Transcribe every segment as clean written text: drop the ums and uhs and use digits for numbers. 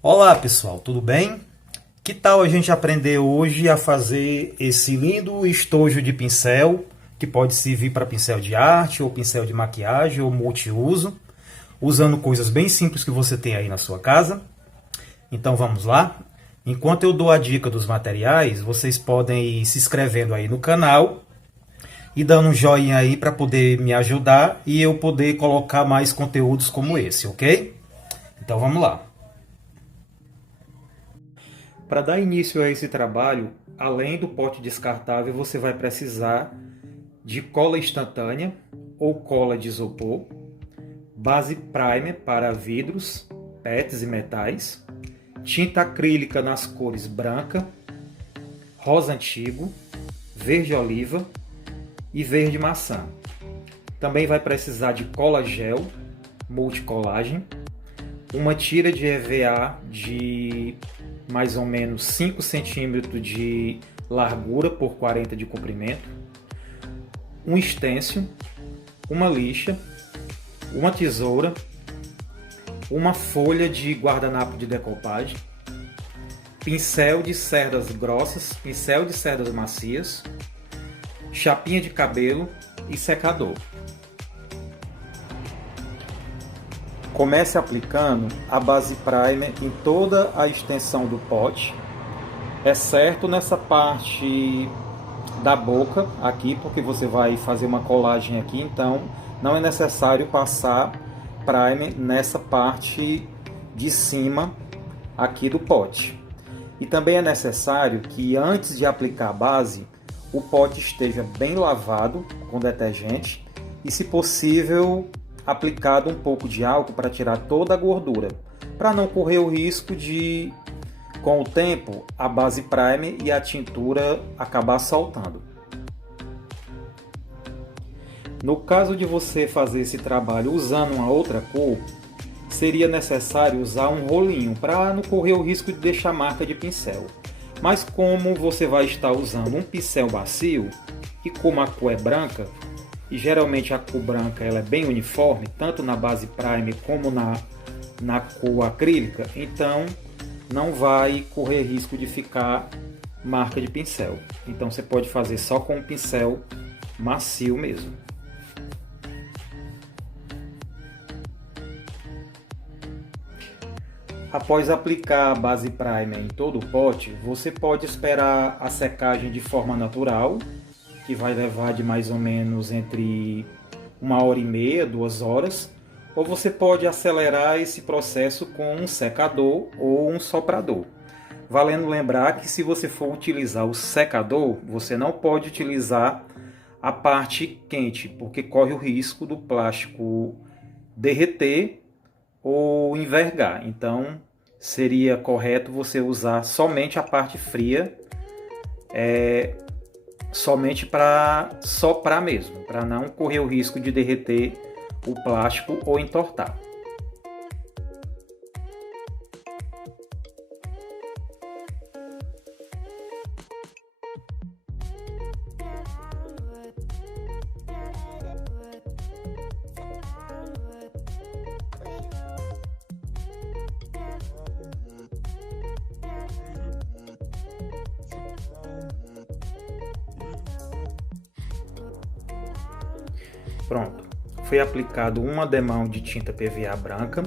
Olá pessoal, tudo bem? Que tal a gente aprender hoje a fazer esse lindo estojo de pincel, que pode servir para pincel de arte, ou pincel de maquiagem, ou multiuso, usando coisas bem simples que você tem aí na sua casa? Então vamos lá? Enquanto eu dou a dica dos materiais, vocês podem ir se inscrevendo aí no canal e dando um joinha aí para poder me ajudar e eu poder colocar mais conteúdos como esse, ok? Então vamos lá. Para dar início a esse trabalho, além do pote descartável, você vai precisar de cola instantânea ou cola de isopor, base primer para vidros, PETs e metais, tinta acrílica nas cores branca, rosa antigo, verde oliva e verde maçã. Também vai precisar de cola gel, multicolagem, uma tira de EVA de mais ou menos 5 centímetros de largura por 40 de comprimento, um stencil, uma lixa, uma tesoura, uma folha de guardanapo de decopagem, pincel de cerdas grossas, pincel de cerdas macias, chapinha de cabelo e secador. Comece aplicando a base primer em toda a extensão do pote, exceto nessa parte da boca aqui, porque você vai fazer uma colagem aqui, então não é necessário passar primer nessa parte de cima aqui do pote. E também é necessário que antes de aplicar a base, o pote esteja bem lavado com detergente e, se possível, aplicado um pouco de álcool para tirar toda a gordura, para não correr o risco de, com o tempo, a base primer e a tintura acabar soltando. No caso de você fazer esse trabalho usando uma outra cor, seria necessário usar um rolinho para não correr o risco de deixar marca de pincel. Mas como você vai estar usando um pincel macio e como a cor é branca, e geralmente a cor branca ela é bem uniforme, tanto na base primer como na cor acrílica, então não vai correr risco de ficar marca de pincel. Então você pode fazer só com um pincel macio mesmo. Após aplicar a base primer em todo o pote, você pode esperar a secagem de forma natural, que vai levar de mais ou menos entre 1h30, 2 horas, ou você pode acelerar esse processo com um secador ou um soprador. Valendo lembrar que se você for utilizar o secador, você não pode utilizar a parte quente, porque corre o risco do plástico derreter ou envergar. Então seria correto você usar somente a parte fria, somente para soprar mesmo, para não correr o risco de derreter o plástico ou entortar. Pronto, foi aplicado uma demão de tinta PVA branca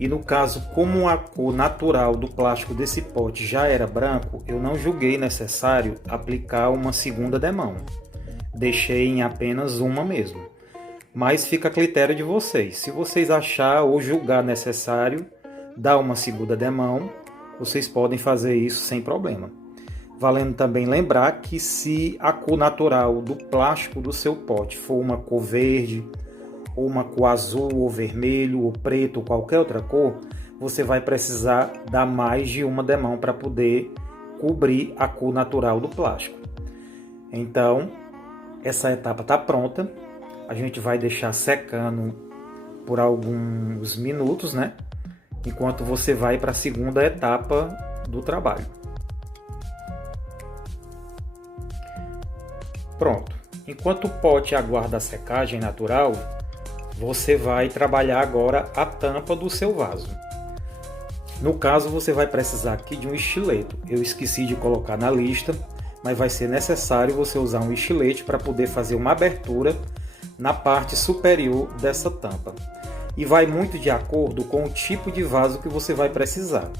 e, no caso, como a cor natural do plástico desse pote já era branco, eu não julguei necessário aplicar uma segunda demão. Deixei em apenas uma mesmo. Mas fica a critério de vocês. Se vocês achar ou julgar necessário dar uma segunda demão, vocês podem fazer isso sem problema. Valendo também lembrar que se a cor natural do plástico do seu pote for uma cor verde, ou uma cor azul, ou vermelho, ou preto, ou qualquer outra cor, você vai precisar dar mais de uma demão para poder cobrir a cor natural do plástico. Então, essa etapa está pronta. A gente vai deixar secando por alguns minutos, né? Enquanto você vai para a segunda etapa do trabalho. Pronto. Enquanto o pote aguarda a secagem natural, você vai trabalhar agora a tampa do seu vaso. No caso, você vai precisar aqui de um estilete. Eu esqueci de colocar na lista, mas vai ser necessário você usar um estilete para poder fazer uma abertura na parte superior dessa tampa. E vai muito de acordo com o tipo de vaso que você vai precisar.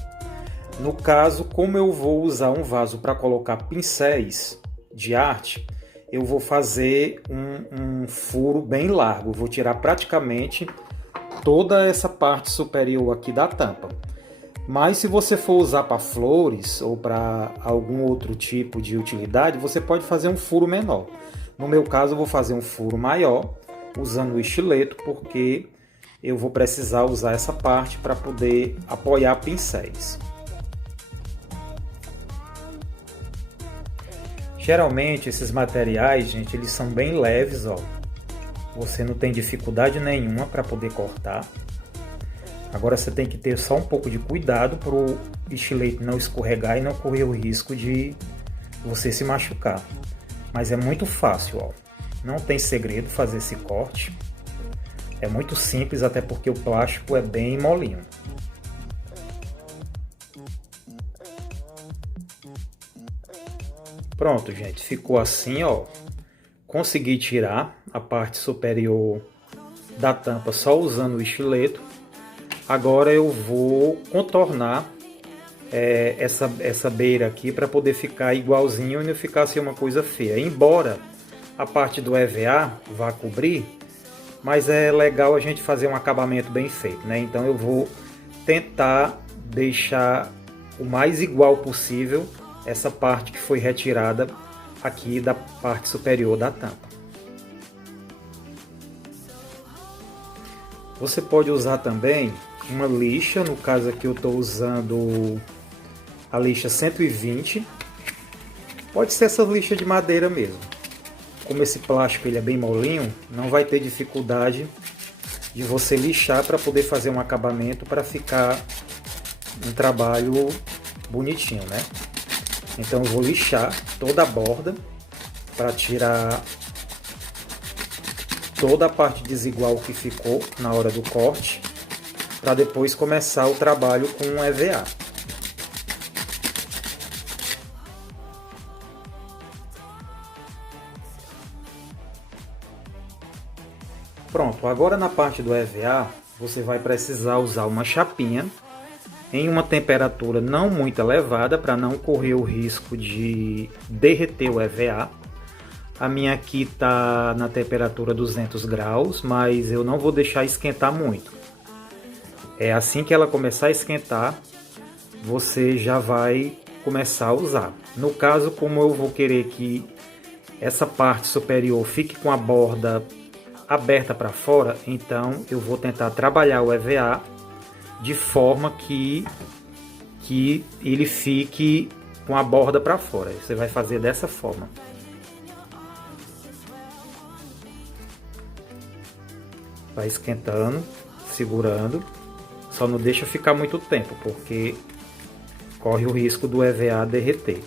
No caso, como eu vou usar um vaso para colocar pincéis de arte, eu vou fazer um furo bem largo. Vou tirar praticamente toda essa parte superior aqui da tampa. Mas se você for usar para flores ou para algum outro tipo de utilidade, você pode fazer um furo menor. No meu caso, eu vou fazer um furo maior usando o estileto, porque eu vou precisar usar essa parte para poder apoiar pincéis. Geralmente esses materiais, gente, eles são bem leves, ó. Você não tem dificuldade nenhuma para poder cortar. Agora você tem que ter só um pouco de cuidado para o estilete não escorregar e não correr o risco de você se machucar. Mas é muito fácil, ó. Não tem segredo fazer esse corte. É muito simples, até porque o plástico é bem molinho. Pronto, gente, ficou assim, ó. Consegui tirar a parte superior da tampa só usando o estileto. Agora eu vou contornar essa beira aqui para poder ficar igualzinho e não ficar assim uma coisa feia. Embora a parte do EVA vá cobrir, mas é legal a gente fazer um acabamento bem feito, né? Então eu vou tentar deixar o mais igual possível essa parte que foi retirada aqui da parte superior da tampa. Você pode usar também uma lixa, no caso aqui eu estou usando a lixa 120. Pode ser essa lixa de madeira mesmo. Como esse plástico ele é bem molinho, não vai ter dificuldade de você lixar para poder fazer um acabamento para ficar um trabalho bonitinho, né? Então eu vou lixar toda a borda para tirar toda a parte desigual que ficou na hora do corte, para depois começar o trabalho com o EVA. Pronto, agora na parte do EVA você vai precisar usar uma chapinha em uma temperatura não muito elevada para não correr o risco de derreter o EVA. A minha aqui está na temperatura 200 graus, mas eu não vou deixar esquentar muito. É assim que ela começar a esquentar, você já vai começar a usar. No caso, como eu vou querer que essa parte superior fique com a borda aberta para fora, então eu vou tentar trabalhar o EVA de forma que ele fique com a borda para fora. Você vai fazer dessa forma. Vai esquentando, segurando. Só não deixa ficar muito tempo, porque corre o risco do EVA derreter.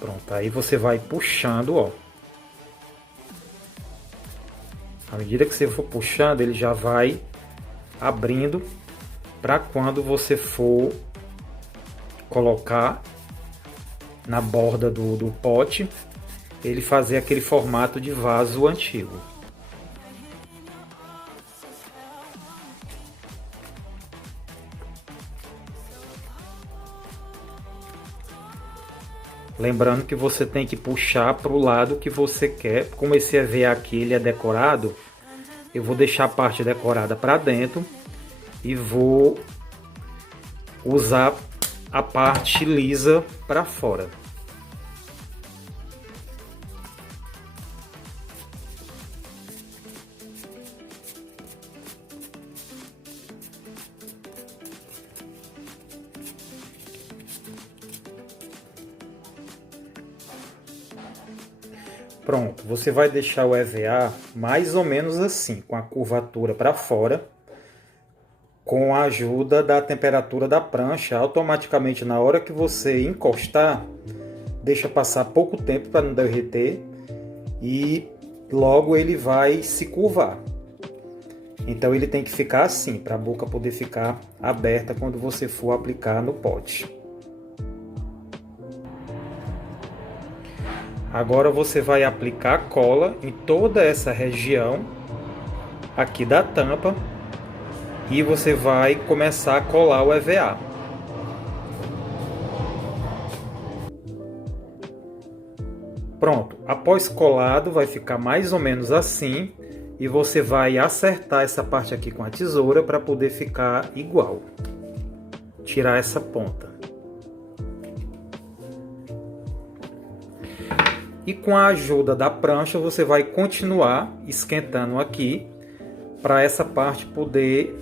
Pronto, aí você vai puxando, ó. À medida que você for puxando, ele já vai abrindo para quando você for colocar na borda do pote, ele fazer aquele formato de vaso antigo. Lembrando que você tem que puxar para o lado que você quer. Como esse EVA aqui ele é decorado, eu vou deixar a parte decorada para dentro e vou usar a parte lisa para fora. Pronto, você vai deixar o EVA mais ou menos assim, com a curvatura para fora, com a ajuda da temperatura da prancha. Automaticamente, na hora que você encostar, deixa passar pouco tempo para não derreter e logo ele vai se curvar. Então ele tem que ficar assim, para a boca poder ficar aberta quando você for aplicar no pote. Agora você vai aplicar cola em toda essa região aqui da tampa e você vai começar a colar o EVA. Pronto, após colado vai ficar mais ou menos assim e você vai acertar essa parte aqui com a tesoura para poder ficar igual. Tirar essa ponta. E com a ajuda da prancha você vai continuar esquentando aqui para essa parte poder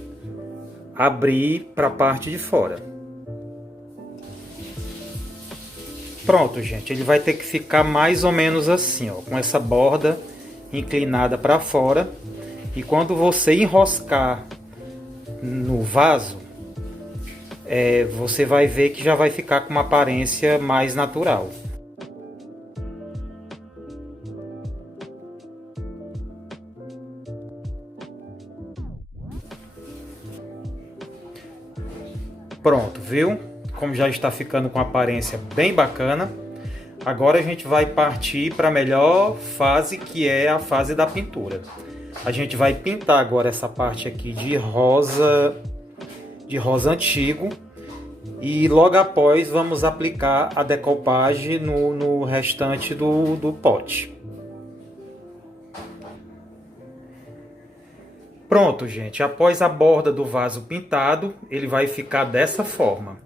abrir para a parte de fora. Pronto, gente, ele vai ter que ficar mais ou menos assim, ó, com essa borda inclinada para fora. E quando você enroscar no vaso, você vai ver que já vai ficar com uma aparência mais natural. Pronto, viu? Como já está ficando com aparência bem bacana. Agora a gente vai partir para a melhor fase, que é a fase da pintura. A gente vai pintar agora essa parte aqui de rosa antigo. E logo após vamos aplicar a decoupagem no restante do pote. Pronto, gente. Após a borda do vaso pintado, ele vai ficar dessa forma.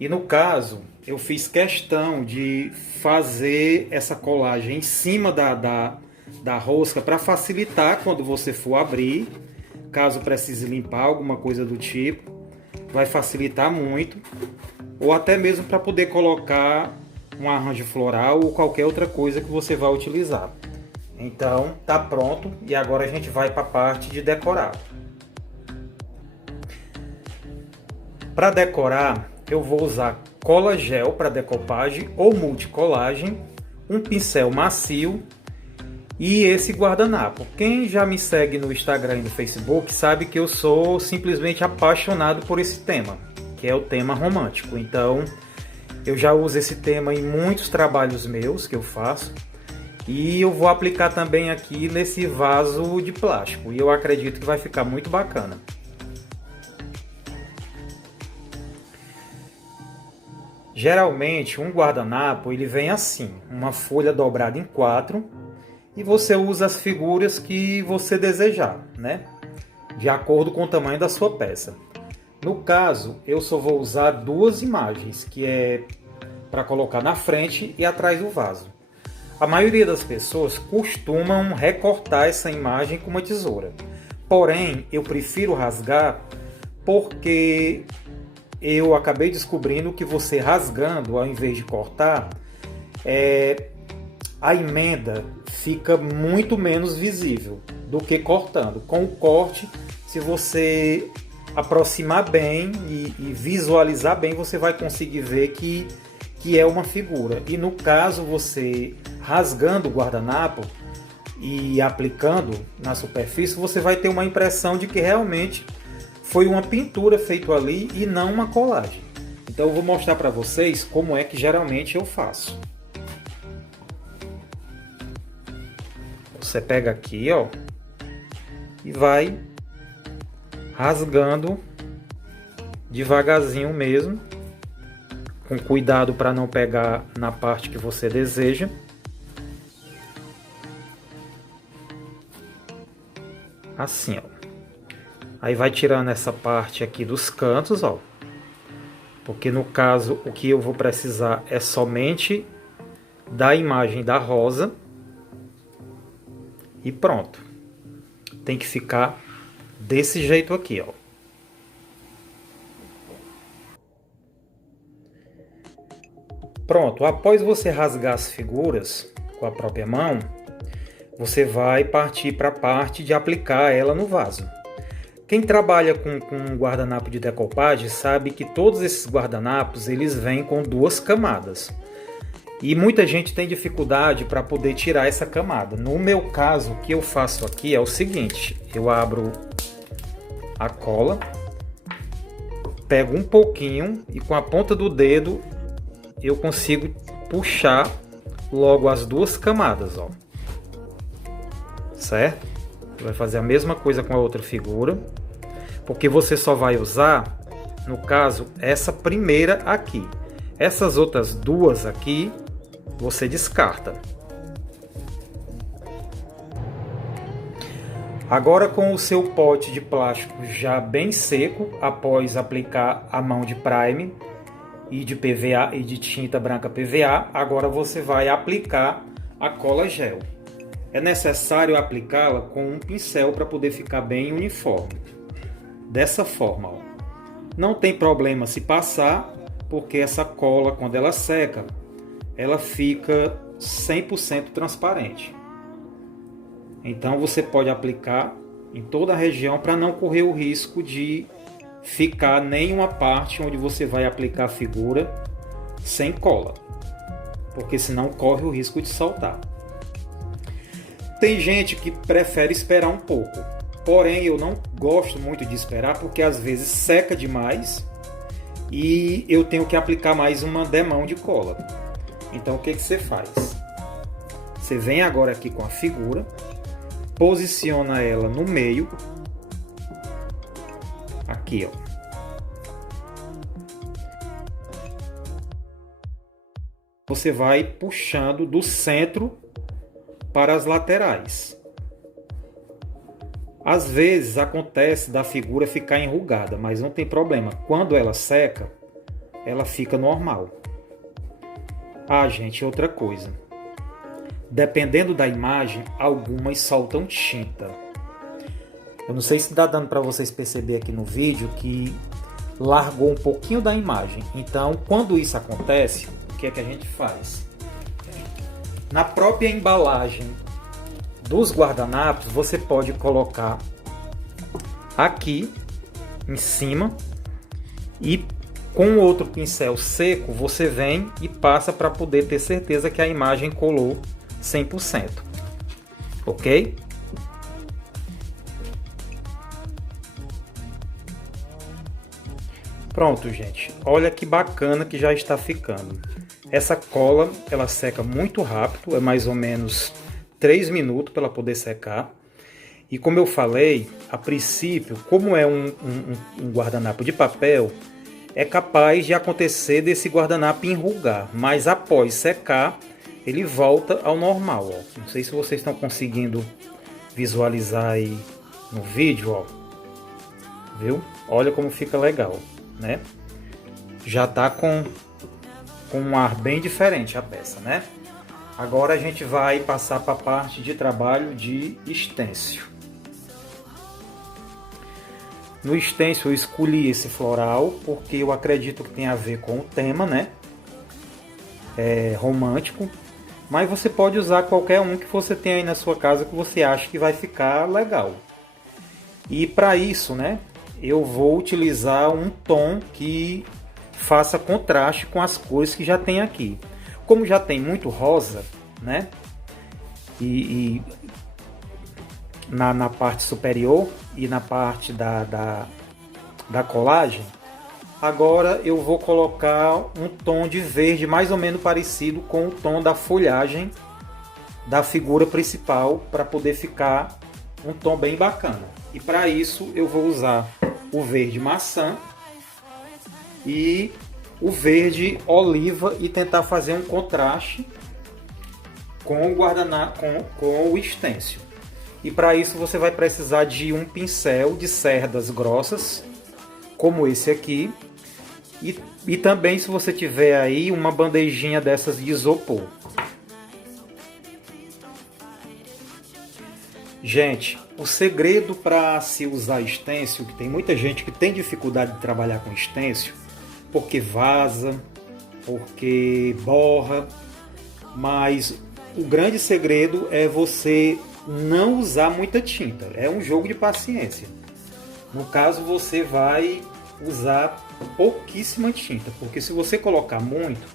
E no caso, eu fiz questão de fazer essa colagem em cima da rosca para facilitar quando você for abrir, caso precise limpar alguma coisa do tipo, vai facilitar muito, ou até mesmo para poder colocar um arranjo floral ou qualquer outra coisa que você vai utilizar. Então tá pronto e agora a gente vai para a parte de decorar. Para decorar, eu vou usar cola gel para decoupagem ou multicolagem, um pincel macio e esse guardanapo. Quem já me segue no Instagram e no Facebook sabe que eu sou simplesmente apaixonado por esse tema, que é o tema romântico. Então eu já uso esse tema em muitos trabalhos meus que eu faço e eu vou aplicar também aqui nesse vaso de plástico e eu acredito que vai ficar muito bacana. Geralmente um guardanapo ele vem assim, uma folha dobrada em 4 e você usa as figuras que você desejar, né? De acordo com o tamanho da sua peça. No caso, eu só vou usar 2 imagens, que é para colocar na frente e atrás do vaso. A maioria das pessoas costumam recortar essa imagem com uma tesoura. Porém, eu prefiro rasgar porque eu acabei descobrindo que você rasgando, ao invés de cortar, a emenda fica muito menos visível do que cortando. Com o corte, se você aproximar bem e visualizar bem, você vai conseguir ver que é uma figura. E no caso, você rasgando o guardanapo e aplicando na superfície, você vai ter uma impressão de que realmente foi uma pintura feita ali e não uma colagem. Então eu vou mostrar para vocês como é que geralmente eu faço. Você pega aqui, ó, e vai rasgando devagarzinho mesmo, com cuidado para não pegar na parte que você deseja. Assim, ó. Aí vai tirando essa parte aqui dos cantos, ó. Porque no caso o que eu vou precisar é somente da imagem da rosa. E pronto. Tem que ficar desse jeito aqui, ó. Pronto, após você rasgar as figuras com a própria mão, você vai partir para a parte de aplicar ela no vaso. Quem trabalha com guardanapo de decoupagem sabe que todos esses guardanapos eles vêm com 2 camadas. E muita gente tem dificuldade para poder tirar essa camada. No meu caso, o que eu faço aqui é o seguinte: eu abro a cola, pego um pouquinho e com a ponta do dedo eu consigo puxar logo as duas camadas, ó. Certo? Vai fazer a mesma coisa com a outra figura, porque você só vai usar, no caso, essa primeira aqui. Essas outras duas aqui, você descarta. Agora, com o seu pote de plástico já bem seco, após aplicar a mão de Prime e de PVA e de tinta branca PVA, agora você vai aplicar a cola gel. É necessário aplicá-la com um pincel para poder ficar bem uniforme. Dessa forma, ó. Não tem problema se passar, porque essa cola, quando ela seca, ela fica 100% transparente. Então você pode aplicar em toda a região para não correr o risco de ficar nenhuma parte onde você vai aplicar a figura sem cola, porque senão corre o risco de soltar. Tem gente que prefere esperar um pouco, porém eu não gosto muito de esperar porque às vezes seca demais e eu tenho que aplicar mais uma demão de cola. Então o que você faz? Você vem agora aqui com a figura, posiciona ela no meio, aqui, ó. Você vai puxando do centro para as laterais. Às vezes acontece da figura ficar enrugada, mas não tem problema. Quando ela seca, ela fica normal. Ah, gente, outra coisa. Dependendo da imagem, algumas soltam tinta. Eu não sei se está dando para vocês perceber aqui no vídeo que largou um pouquinho da imagem. Então, quando isso acontece, o que é que a gente faz? Na própria embalagem dos guardanapos, você pode colocar aqui em cima e com outro pincel seco você vem e passa para poder ter certeza que a imagem colou 100%. Ok? Pronto, gente. Olha que bacana que já está ficando. Essa cola, ela seca muito rápido, é mais ou menos 3 minutos para ela poder secar. E como eu falei, a princípio, como é um guardanapo de papel, é capaz de acontecer desse guardanapo enrugar, mas após secar, ele volta ao normal, ó. Não sei se vocês estão conseguindo visualizar aí no vídeo, ó. Viu? Olha como fica legal, né? Já tá com um ar bem diferente a peça, né? Agora a gente vai passar para a parte de trabalho de stencil. No stencil eu escolhi esse floral porque eu acredito que tem a ver com o tema, né? É romântico. Mas você pode usar qualquer um que você tenha aí na sua casa que você acha que vai ficar legal. E para isso, né? Eu vou utilizar um tom que faça contraste com as cores que já tem aqui. Como já tem muito rosa, né? E na parte superior e na parte da colagem, agora eu vou colocar um tom de verde mais ou menos parecido com o tom da folhagem da figura principal para poder ficar um tom bem bacana. E para isso eu vou usar o verde maçã e o verde oliva e tentar fazer um contraste com o guardanapo, com o stencil. E para isso você vai precisar de um pincel de cerdas grossas, como esse aqui, e também, se você tiver aí, uma bandejinha dessas de isopor. Gente, o segredo para se usar stencil, que tem muita gente que tem dificuldade de trabalhar com stencil, porque vaza, porque borra, mas o grande segredo é você não usar muita tinta. É um jogo de paciência. No caso, você vai usar pouquíssima tinta, porque se você colocar muito,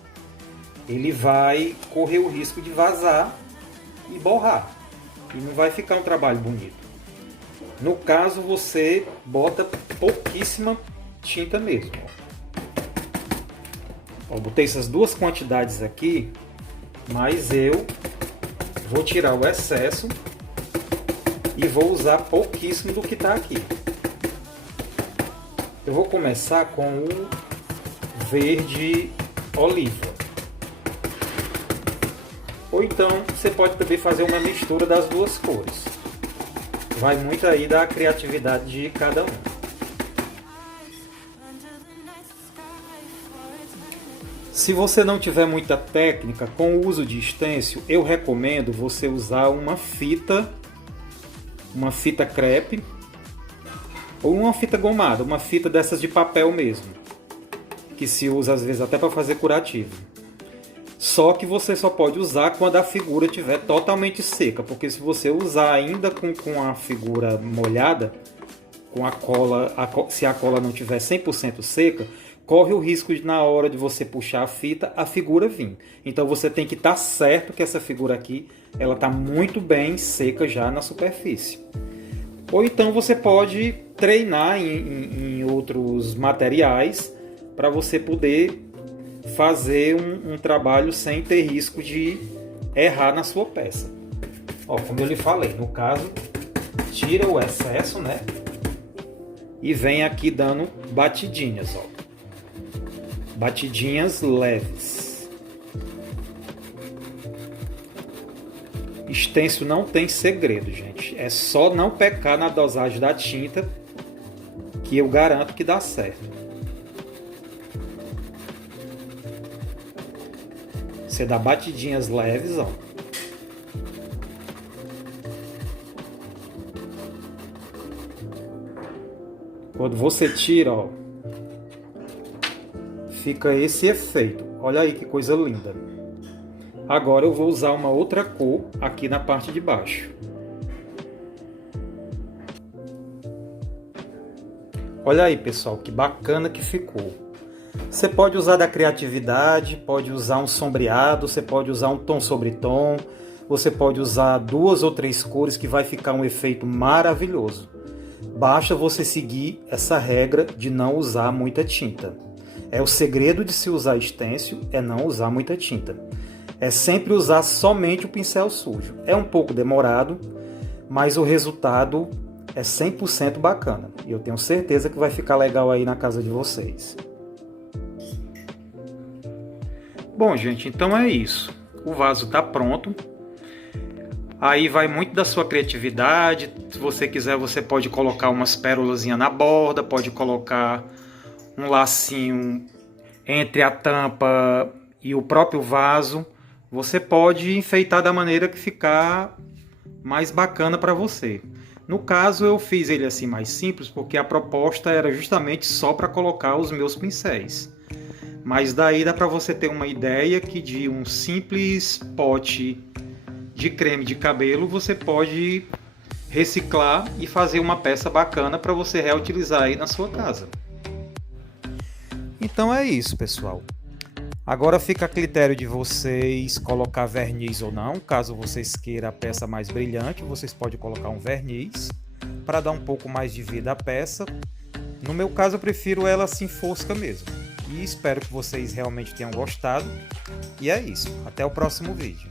ele vai correr o risco de vazar e borrar. E não vai ficar um trabalho bonito. No caso, você bota pouquíssima tinta mesmo. Ó, botei essas duas quantidades aqui, mas eu vou tirar o excesso e vou usar pouquíssimo do que está aqui. Eu vou começar com o verde oliva. Ou então você pode também fazer uma mistura das duas cores. Vai muito aí da criatividade de cada um. Se você não tiver muita técnica com o uso de stencil, eu recomendo você usar uma fita crepe ou uma fita gomada, uma fita dessas de papel mesmo, que se usa às vezes até para fazer curativo. Só que você só pode usar quando a figura estiver totalmente seca, porque se você usar ainda com a figura molhada, com a cola, se a cola não estiver 100% seca, corre o risco de na hora de você puxar a figura vir. Então você tem que estar certo que essa figura aqui ela está muito bem seca já na superfície. Ou então você pode treinar em outros materiais para você poder fazer um trabalho sem ter risco de errar na sua peça. Ó, como eu lhe falei, no caso, tira o excesso, né? E vem aqui dando batidinhas, ó. Batidinhas leves. Stencil não tem segredo, gente. É só não pecar na dosagem da tinta que eu garanto que dá certo. Você dá batidinhas leves, ó. Quando você tira, ó, fica esse efeito. Olha aí que coisa linda. Agora eu vou usar uma outra cor aqui na parte de baixo. Olha aí, pessoal, que bacana que ficou. Você pode usar da criatividade, pode usar um sombreado, você pode usar um tom sobre tom, você pode usar 2 ou 3 cores que vai ficar um efeito maravilhoso. Basta você seguir essa regra de não usar muita tinta. É o segredo de se usar stencil, é não usar muita tinta. É sempre usar somente o pincel sujo. É um pouco demorado, mas o resultado é 100% bacana. E eu tenho certeza que vai ficar legal aí na casa de vocês. Bom, gente, então é isso. O vaso está pronto. Aí vai muito da sua criatividade. Se você quiser, você pode colocar umas pérolazinhas na borda, pode colocar um lacinho entre a tampa e o próprio vaso. Você pode enfeitar da maneira que ficar mais bacana para você. No caso, eu fiz ele assim mais simples, porque a proposta era justamente só para colocar os meus pincéis. Mas daí dá para você ter uma ideia que de um simples pote de creme de cabelo você pode reciclar e fazer uma peça bacana para você reutilizar aí na sua casa. Então é isso, pessoal. Agora fica a critério de vocês colocar verniz ou não. Caso vocês queiram a peça mais brilhante, vocês podem colocar um verniz para dar um pouco mais de vida à peça. No meu caso, eu prefiro ela assim fosca mesmo. E espero que vocês realmente tenham gostado. E é isso. Até o próximo vídeo.